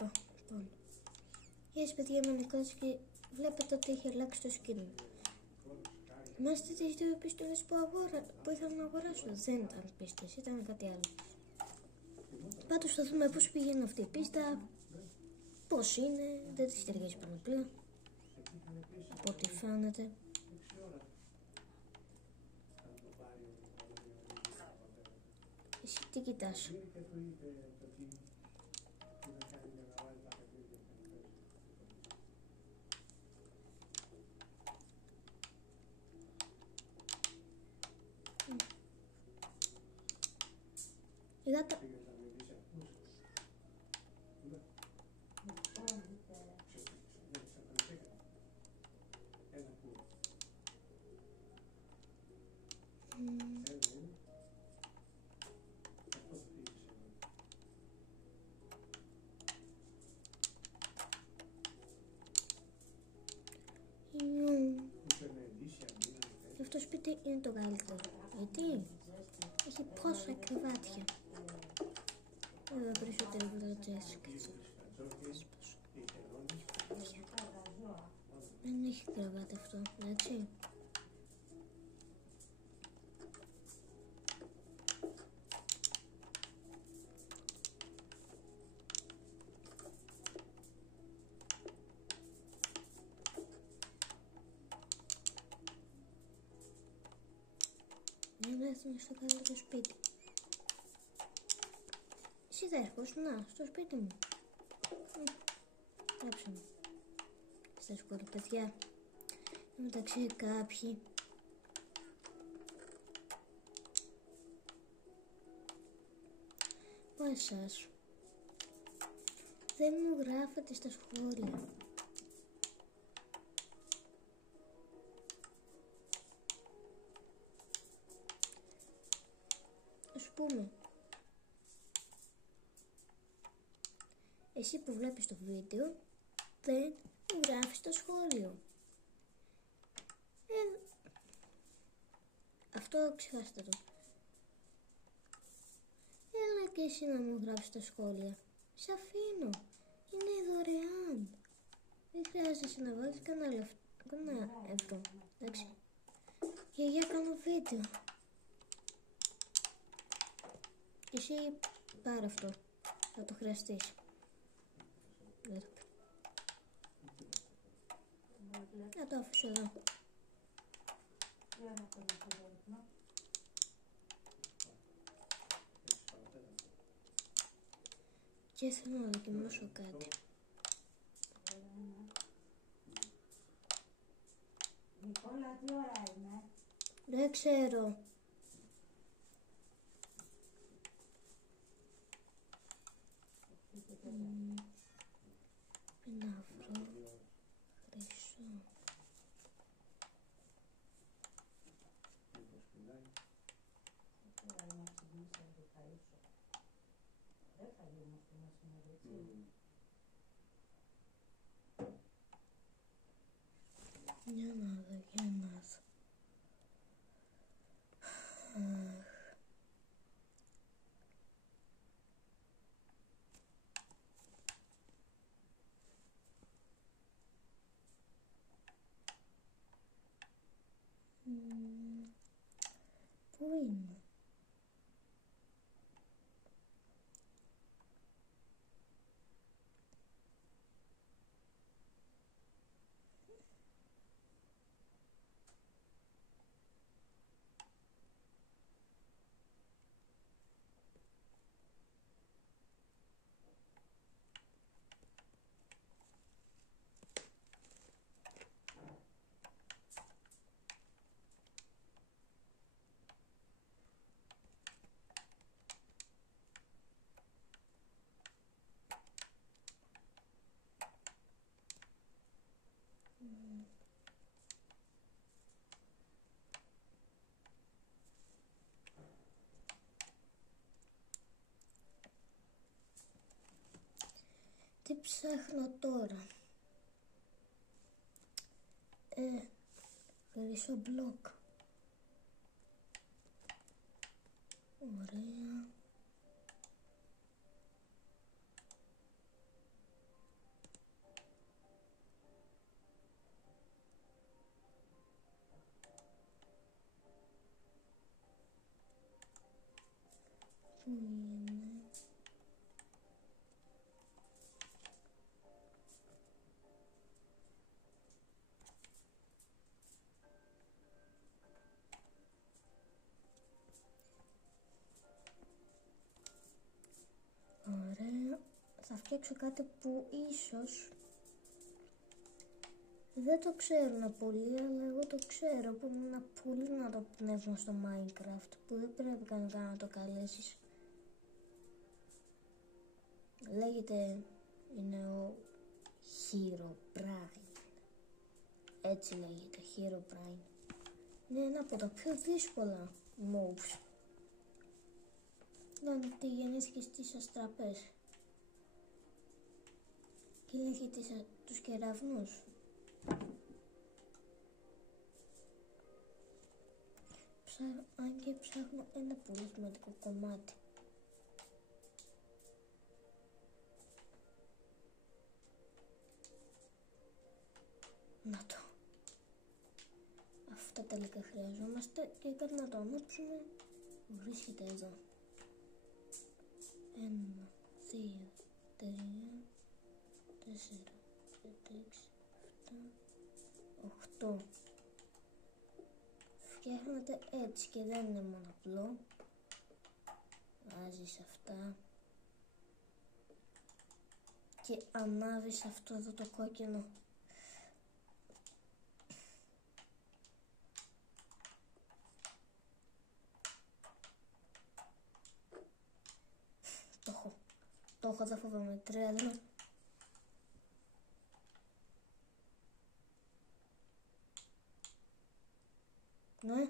Όπα, λοιπόν. Yes, παιδιά, είμαι ο Νικόλας και βλέπετε ότι έχει αλλάξει το skin. Είμαστε τις δύο πίστολες που ήθελα να αγοράσω. Δεν ήταν πίστες, ήταν κάτι άλλο. Πάντως θα δούμε πώς πηγαίνει αυτή η πίστα, πώς είναι, δεν της ταιριάζει πανοπλία, από ό,τι φαίνεται. Εσύ τι κοιτάς? Η γάτα... Αυτό το σπίτι είναι το καλύτερο. Γιατί έχει πόσα κρεβάτια. Βέβαια περισσότερο βλατζές. Δεν έχει κρεβάτι αυτό, έτσι. Για να έρθουμε στο καλύτερο σπίτι. Εσύ θα έρχος, να, στο σπίτι μου. Γράψε μου. Στα σχόλια, παιδιά. Μεταξύ κάποιοι. Από εσάς. Δεν μου γράφετε στα σχόλια. Ας πούμε. Εσύ που βλέπεις το βίντεο δεν μου γράφεις το σχόλιο. Αυτό ξεχάστε το. Έλα και εσύ να μου γράψεις τα σχόλια. Σ' αφήνω. Είναι δωρεάν. Δεν χρειάζεσαι να βάλεις κανένα ευρώ. Εντάξει. Για κάνω βίντεο. Και εσύ πάρε αυτό. Θα το χρειαστείς. Να το αφήσω εδώ. Και θέλω να δοκιμάσω κάτι. Νικόλα, τι ώρα είναι? Δεν ξέρω. Να βρω χρυσό. Για να δω, για να δω. Πού είναι? Τι ψάχνω τώρα? Χρυσό μπλοκ. Ωραία. Πού είναι? Ωραία. Θα φτιάξω κάτι που ίσως δεν το ξέρουν πολύ, αλλά εγώ το ξέρω, που είναι ένα πολύ να το πνεύμα στο Minecraft, που δεν πρέπει κανένα να το καλέσεις. Λέγεται, είναι ο Herobrine. Έτσι λέγεται, Herobrine. Είναι ένα από τα πιο δύσκολα mobs. Να τη γεννήθηκε στις αστραπές και έλεγε τους κεραυνούς. Αν και ψάχνω ένα πολύ σημαντικό κομμάτι. Να το. Αυτά τελικά χρειαζόμαστε και κάτι να το ανάψουμε. Βρίσκεται εδώ. 1, 2, 3, 4, 5, 6, 7, 8. Φτιάχνεται έτσι και δεν είναι μόνο απλό. Βάζεις αυτά και ανάβεις αυτό εδώ το κόκκινο. Το έχω, δεν φοβάμαι. 3, 2. Ναι.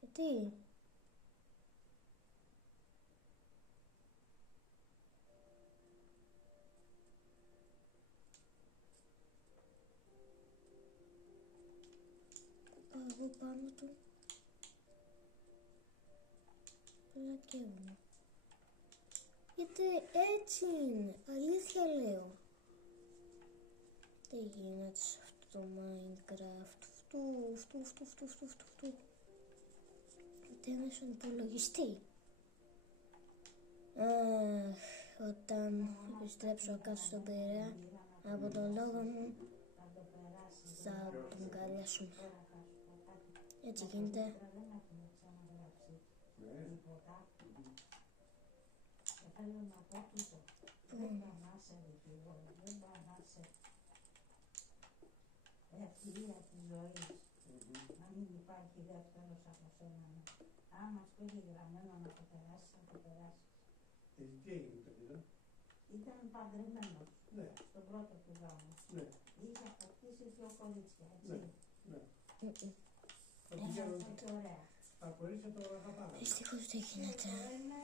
Γιατί? Εγώ πάνω του πλακεύουμε. Γιατί έτσι είναι. Αλήθεια λέω. Τι γίνεται σε αυτό το Minecraft. Φτού. Τι είναι στον υπολογιστή. Όταν επιστρέψω κάτω στον Πειραιά, από τον λόγο μου θα τον καλέσουμε. Έτσι γίνεται. Ευτυχία της ζωής. Να μην υπάρχει δεύτερος από σένα. Άμα σου έχει γραμμένο να το περάσεις, θα το περάσεις. Τι έγινε το παιδί? Ήταν παντρεμένος. Ναι. Στον πρώτο του γάμο. Ναι. Είχε αποκτήσει 2 κορίτσια, έτσι. Ναι. Ναι. Έγραφε και ωραία. Τα κορίτσια το αγαπάνε. Δυστυχώς δεν γίνεται. Είναι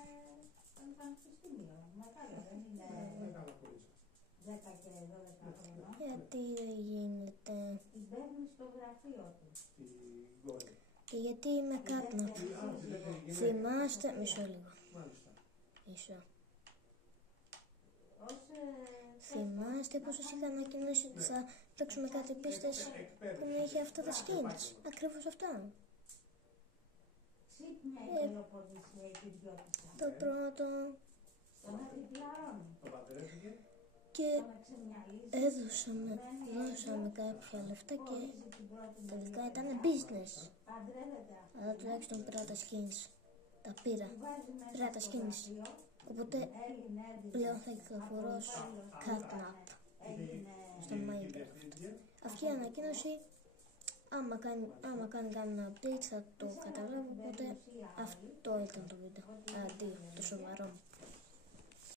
στον πανεπιστήμιο. Μεγάλα, δεν είναι Μεγάλα κορίτσια. 10 και 12 χρόνια. Γιατί δεν γίνεται? Την παίρνει στο γραφείο του. Την κόρη. Και γιατί είμαι κάτναπ. Θυμάστε, μισό λίγο. Μάλιστα. Μισό. Ως Θυμάστε πως σας είχα ανακοινώσει ότι θα παίξουμε κάτι πίστες που να είχε αυτά τα skins. Ακριβώς αυτά. ξύπνια η τελοποδησία, η κυριότητα. Το πρώτο Το να την πληρώνει. Το παντρεύτηκε. και Το να ξεμυαλίζει. δώσαμε κάποια λεφτά και Χωρίζει την πρώτη τελικά ήταν business. Παντρεύεται αυτό. Αλλά τουλάχιστον πήρα τα skins. Τα πήρα. Βάζει μέσα Πήρα τα στο skins. γραφείο. Οπότε Έλληνε, πλέον θα κυκλοφορώ ως catnap στο Minecraft. Αυτή η ανακοίνωση, άμα κάνει κανένα update θα το καταλάβω, οπότε αυτό ήταν το βίντεο. Αντίο, το σοβαρό.